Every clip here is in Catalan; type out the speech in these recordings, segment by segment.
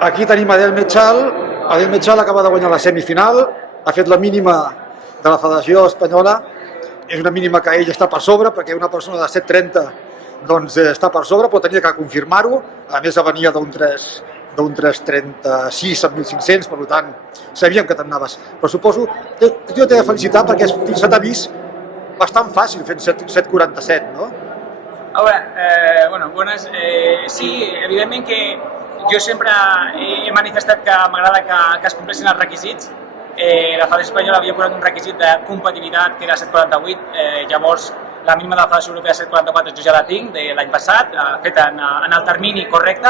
Aquí tenim Adel Mechal. Adel Mechal acaba de guanyar la semifinal, ha fet la mínima de la Federació Espanyola. És una mínima que ell està per sobre, perquè una persona de 7,30 doncs, està per sobre, però tenia que confirmar-ho. A més, venia d'un 3,36 amb 1.500, per tant, sabíem que t'anaves. Però suposo que jo t'he de felicitar perquè se t'ha vist bastant fàcil fent 7,47, no? A veure, bueno, bones. Sí, evidentment que jo sempre he manifestat que m'agrada que es compleixin els requisits. La Federació Espanyola havia posat un requisit de compatibilitat que era 7,48, llavors la mínima de la Federació Europea 7,44 jo ja la tinc de l'any passat, feta en el termini correcte,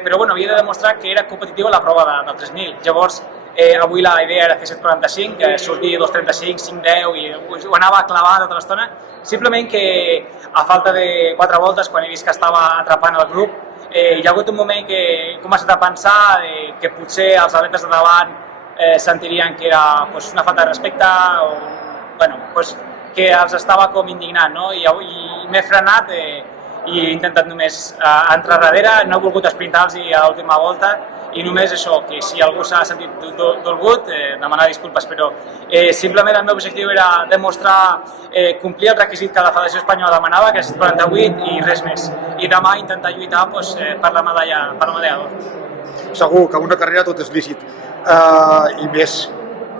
però bueno, havia de demostrar que era competitiva la prova del 3.000. Llavors, avui la idea era fer 7,45, sortir 2,35, 5,10 i ho anava clavant tota l'estona. Simplement que a falta de 4 voltes, quan he vist que estava atrapant el grup, hi ha hagut un moment que he començat a pensar que potser els atletes de davant sentirien que era una falta de respecte o que els estava com indignant, no? I m'he frenat i he intentat només entrar darrere, no he volgut esprintar-los a l'última volta i només això, que si algú s'ha sentit dolgut, demanar disculpes, però simplement el meu objectiu era demostrar, complir el requisit que la Federació Espanyola demanava, que és 48 i res més. I demà intentar lluitar per la medalla d'or. Segur que una carrera tot és lícit, i més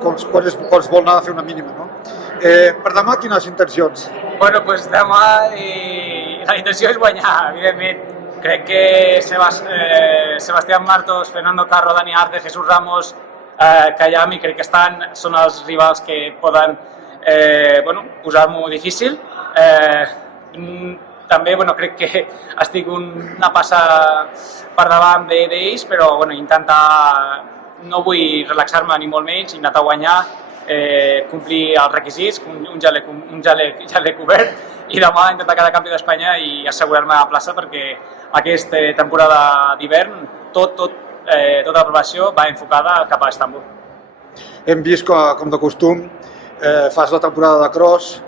quan es vol anar a fer una mínima, no? Per demà, quines intencions? Bueno, doncs demà la intenció és guanyar, evidentment. Crec que Sebastián Martos, Fernando Carro, Dani Arce, Jesús Ramos, Kayami, crec que són els rivals que poden posar-m'ho difícil. També crec que estic una passa per davant d'ells, però no vull relaxar-me ni molt menys, intentar guanyar, complir els requisits, un geler cobert i demà intentar quedar campió d'Espanya i assegurar-me la plaça perquè aquesta temporada d'hivern tota la preparació va enfocada cap a Istanbul. Hem vist com de costum, fas la temporada de cross,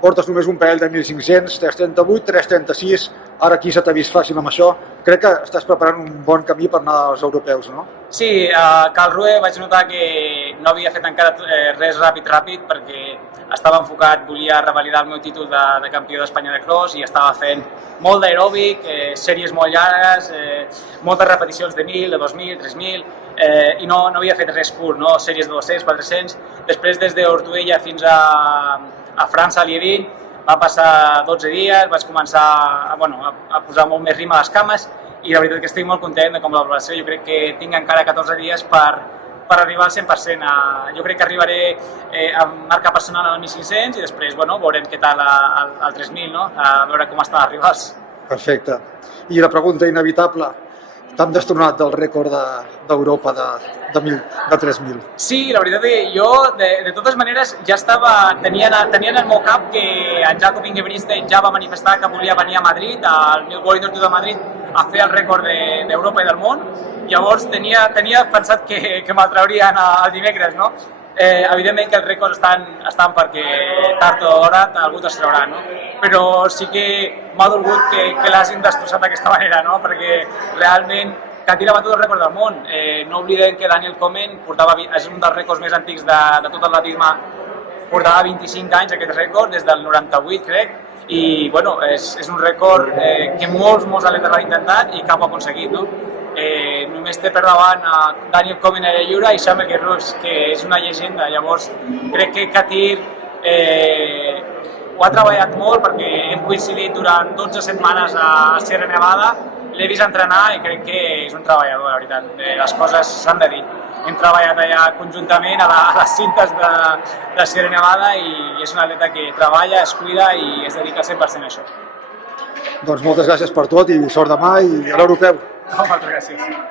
portes només un parell de 1.500, 3,38, 3,36, ara aquí se t'ha vist fàcil amb això. Crec que estàs preparant un bon camí per anar als europeus, no? Sí, a Karlsruhe vaig notar que no havia fet encara res ràpid perquè estava enfocat, volia revalidar el meu títol de campió d'Espanya de cross i estava fent molt d'aeròbic, sèries molt llargues, moltes repeticions de 1.000, de 2.000, 3.000 i no havia fet res curt, no? Sèries de 200, 400. Després, des d'Ortuella fins a França, a Lievin, va passar 12 dies, vaig començar a posar molt més ritme a les cames i la veritat que estic molt content de com la preparació. Jo crec que tinc encara 14 dies per arribar al 100%. Jo crec que arribaré amb marca personal al 1.500 i després veurem què tal al 3.000, no? A veure com estan els rivals. Perfecte. I la pregunta inevitable, t'han destronat del rècord d'Europa de 3.000? Sí, la veritat que jo, de totes maneres, ja tenien en el meu cap que en Jacob Ingebrigtsen ja va manifestar que volia venir a Madrid, al World Tour de Madrid, a fer el rècord d'Europa i del món. Llavors tenia pensat que me'l traurien el dimecres, no? Evidentment que els rècords estan perquè tard o d'hora algú te'ls traurà, no? Però sí que m'ha dolgut que l'hagin destrossat d'aquesta manera, no? Perquè realment Katir ha batut el rècord del món. No oblidem que Daniel Komen és un dels rècords més antics de tot l'atletisme, portava 25 anys aquest rècord, des del 98 crec, i és un rècord que molts atletes l'han intentat i cap ho ha aconseguit, no? Només té per davant Daniel Komen a lliure i Samuel Gerrus, que és una llegenda. Llavors crec que Katir ho ha treballat molt perquè hem coincidit durant 12 setmanes a Sierra Nevada, l'he vist entrenar i crec que és un treballador, la veritat. Les coses s'han de dir. Hem treballat allà conjuntament a les cintes de Sierra Nevada i és un atleta que treballa, es cuida i es dedica al 100% a això. Doncs moltes gràcies per tot i sort demà i a l'europeu. Moltes gràcies.